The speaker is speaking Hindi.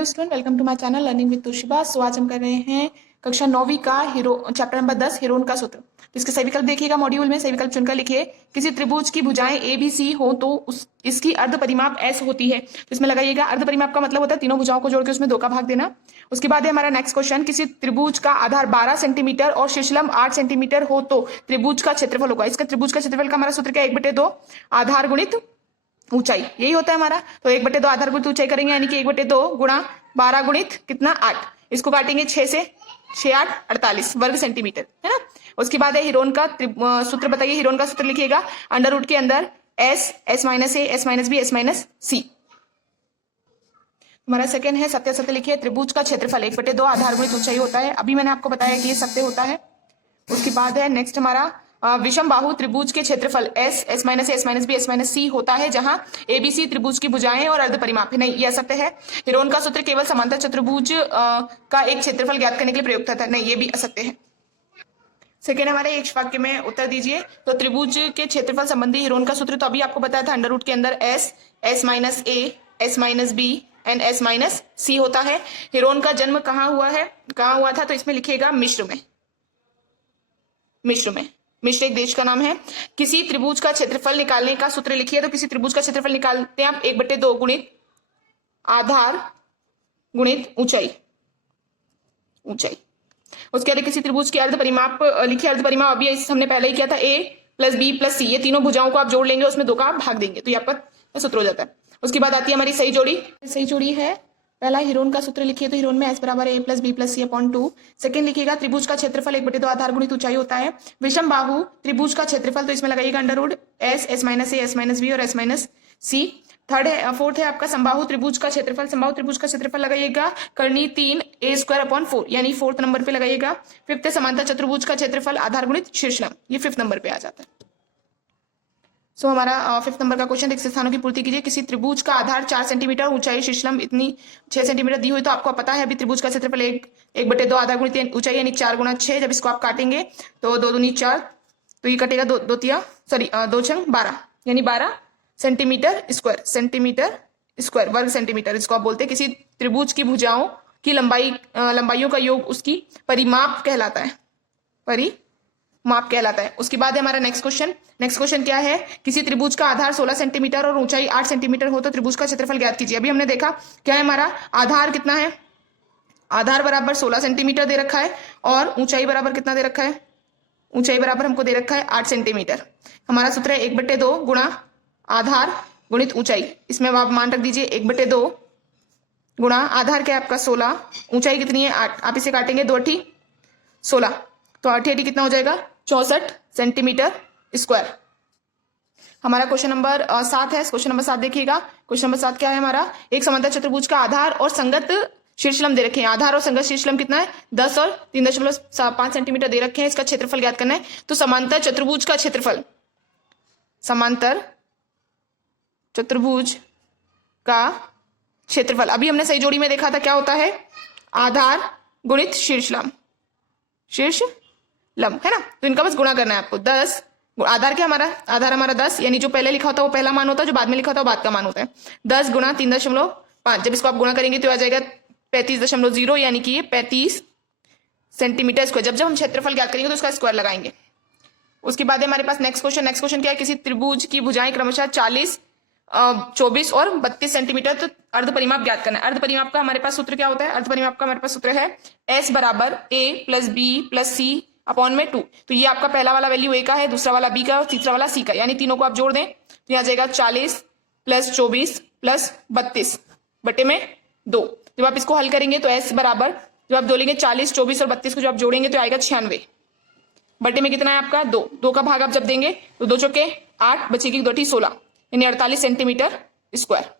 Hello student, welcome to my channel learning with Toshiba. So आज हम कर रहे हैं कक्षा 9वीं का चैप्टर नंबर 10 हीरोन का सूत्र। तो इसके सही विकल्प देखिएगा, मॉड्यूल में सही विकल्प चुनकर लिखिए। किसी त्रिभुज की भुजाएं ए बी सी हो तो इसकी अर्ध परिमाप एस होती है। तो इसमें लगाइएगा, अर्ध परिमाप का मतलब होता है तीनों भुजाओं को जोड़ के उसमें 2 का भाग देना। उसके बाद है हमारा नेक्स्ट क्वेश्चन, किसी त्रिभुज का आधार 12 सेंटीमीटर और शीर्षलंब 8 सेंटीमीटर हो तो त्रिभुज का क्षेत्रफल होगा। इसका त्रिभुज का क्षेत्रफल का हमारा सूत्र क्या है? 1/2 आधार गुणित ऊंचाई, यही होता है हमारा। तो 1/2 आधार गुणित ऊंचाई करेंगे, यानी कि 1/2 गुणा 12 गुणित कितना 8। इसको काटेंगे 6 से, 6 8 48 वर्ग सेंटीमीटर, है ना। उसके बाद है हीरोन का सूत्र बताइए। हीरोन का सूत्र लिखिएगा, अंडर रूट के अंदर S, S minus A, S minus B, S minus C. हमारा सेकंड है सत्य। सत्य लिखिए, त्रिभुज का क्षेत्रफल 1/2 आधार गुणित ऊंचाई होता है। अभी मैंने आपको बताया कि ये सत्य होता है। उसके बाद है नेक्स्ट हमारा विषम बाहु त्रिभुज के क्षेत्रफल S, S minus A, S minus B, S minus C होता है, जहां एबीसी त्रिभुज की भुजाएं और अर्ध परिमाप है। नहीं, यह असत्य है। हीरोन का सूत्र केवल समांतर चतुर्भुज का एक क्षेत्रफल ज्ञात करने के लिए प्रयुक्त था। नहीं, ये भी असत्य है। सेकेंड हमारे एक वाक्य में उत्तर दीजिए। तो त्रिभुज के क्षेत्रफल संबंधी हीरोन का सूत्र तो अभी आपको बताया था, अंडर रूट के अंदर S, S minus A, S minus B and S minus C होता है। हीरोन का जन्म कहाँ हुआ है, कहाँ हुआ था? तो इसमें लिखिएगा मिस्र में। मिस्र में, मिस्र एक देश का नाम है। किसी त्रिभुज का क्षेत्रफल निकालने का सूत्र लिखिए। तो किसी त्रिभुज का क्षेत्रफल निकालते हैं आप 1/2 गुणित आधार गुणित ऊंचाई, ऊंचाई। उसके बाद किसी त्रिभुज के अर्ध परिमाप लिखिए। अर्ध परिमाप अभी हमने पहले ही किया था, ए प्लस बी प्लस सी। ये तीनों भुजाओं को आप जोड़ लेंगे, उसमें 2 का भाग देंगे, तो ये आपका सूत्र हो जाता है। उसके बाद आती है हमारी सही जोड़ी। सही जोड़ी है पहला हीरोन का सूत्र लिखिए। तो हीरोन में एस बराबर ए प्लस बी प्लस सी अपॉन 2। सेकेंड लिखिएगा, त्रिभुज का क्षेत्रफल 1/2 आधार गुणित ऊंचाई होता है। विषम बाहु त्रिभुज का क्षेत्रफल, तो इसमें लगाइएगा under root S, S minus A, S minus B और एस माइनस सी। फोर्थ है आपका समबाहु त्रिभुज का क्षेत्रफल। समबाहु त्रिभुज का क्षेत्रफल लगाइएगा कर्णी 3 ए स्क्वायर अपॉन 4, यानी 4th नंबर पे लगाइएगा। फिफ्थ है समांतर चतुर्भुज का क्षेत्रफल आधार गुणित शीर्षलंब, ये 5th नंबर पे आ जाता है। सो हमारा 5th नंबर का क्वेश्चन, रिक्त स्थानों की पूर्ति कीजिए। किसी त्रिभुज का आधार 4 सेंटीमीटर, ऊंचाई शीर्षलंब इतनी 6 सेंटीमीटर दी हुई। तो आपको पता है अभी त्रिभुज का क्षेत्रफल 1/2 आधार गुणित ऊंचाई यानी 4 गुणा 6। जब इसको आप काटेंगे तो 2 दूनी 4, तो ये कटेगा 2 तिया 2 छंग 12, यानी 12 सेंटीमीटर स्क्वायर, सेंटीमीटर स्क्वायर वर्ग सेंटीमीटर। इसको आप बोलते हैं किसी त्रिभुज की भुजाओं की लंबाइयों का योग उसकी परिमाप कहलाता है, परिमाप कहलाता है। उसके बाद है हमारा नेक्स्ट क्वेश्चन। नेक्स्ट क्वेश्चन क्या है? किसी त्रिभुज का आधार 16 सेंटीमीटर और ऊंचाई 8 सेंटीमीटर हो तो त्रिभुज का क्षेत्रफल ज्ञात कीजिए। अभी हमने देखा क्या है, हमारा आधार कितना है? आधार बराबर 16 सेंटीमीटर दे रखा है और ऊंचाई बराबर कितना दे रखा है? ऊंचाई बराबर हमको दे रखा है 8 सेंटीमीटर। हमारा सूत्र है 1/2 गुणा आधार गुणित ऊंचाई। इसमें आप मान रख दीजिए 1/2 गुणा आधार क्या है आपका 16, ऊंचाई कितनी है 8। आप इसे काटेंगे 2 8 16, तो 8 8 कितना हो जाएगा 64 सेंटीमीटर स्क्वायर। हमारा क्वेश्चन नंबर 7 है। क्वेश्चन नंबर 7 देखिएगा। क्वेश्चन नंबर 7 क्या है हमारा? एक समांतर चतुर्भुज का आधार और संगत शीर्षलंब दे रखे हैं। आधार और संगत शीर्षलंब कितना है? 10 और 3.5 सेंटीमीटर दे रखे हैं। इसका क्षेत्रफल ज्ञात करना है। तो समांतर चतुर्भुज का क्षेत्रफल, समांतर चतुर्भुज का क्षेत्रफल, अभी हमने सही जोड़ी में देखा था क्या होता है? आधार गुणित शीर्षलंब, शीर्षलंब, है ना। तो इनका बस गुणा करना है आपको। 10 आधार क्या हमारा? आधार हमारा 10, यानी जो पहले लिखा होता है वो पहला मान होता है, जो बाद में लिखा होता है वो बाद का मान होता है। 10 गुणा 3.5, जब इसको आप गुणा करेंगे तो आ जाएगा 35.0, यानी कि ये 35 सेंटीमीटर स्क्वायर। जब हम क्षेत्रफल ज्ञात करेंगे तो उसका स्क्वायर लगाएंगे। उसके बाद हमारे पास नेक्स्ट क्वेश्चन। नेक्स्ट क्वेश्चन क्या है? किसी त्रिभुज की भुजाएं क्रमशः 40, 24 और 32 सेंटीमीटर, तो अर्ध परिमाप ज्ञात करना है। अर्ध परिमाप का हमारे पास सूत्र क्या होता है? अर्ध परिमाप का हमारे पास सूत्र है एस बराबर ए प्लस बी प्लस सी अपॉन में 2। तो ये आपका पहला वाला वैल्यू ए का है, दूसरा वाला बी का और तीसरा वाला सी का, यानी तीनों को आप जोड़ दें तो यहाँ जाएगा 40 प्लस 24 प्लस 32 बटे में 2। जब आप इसको हल करेंगे तो एस बराबर, जब आप जोड़ेंगे 40, 24 और 32 को जब आप जोड़ेंगे तो आएगा 96 बटे में कितना है आपका 2। 2 का भाग आप जब देंगे तो 2 चौके 8, बचेगी 2 8 16, यानी 48 सेंटीमीटर स्क्वायर।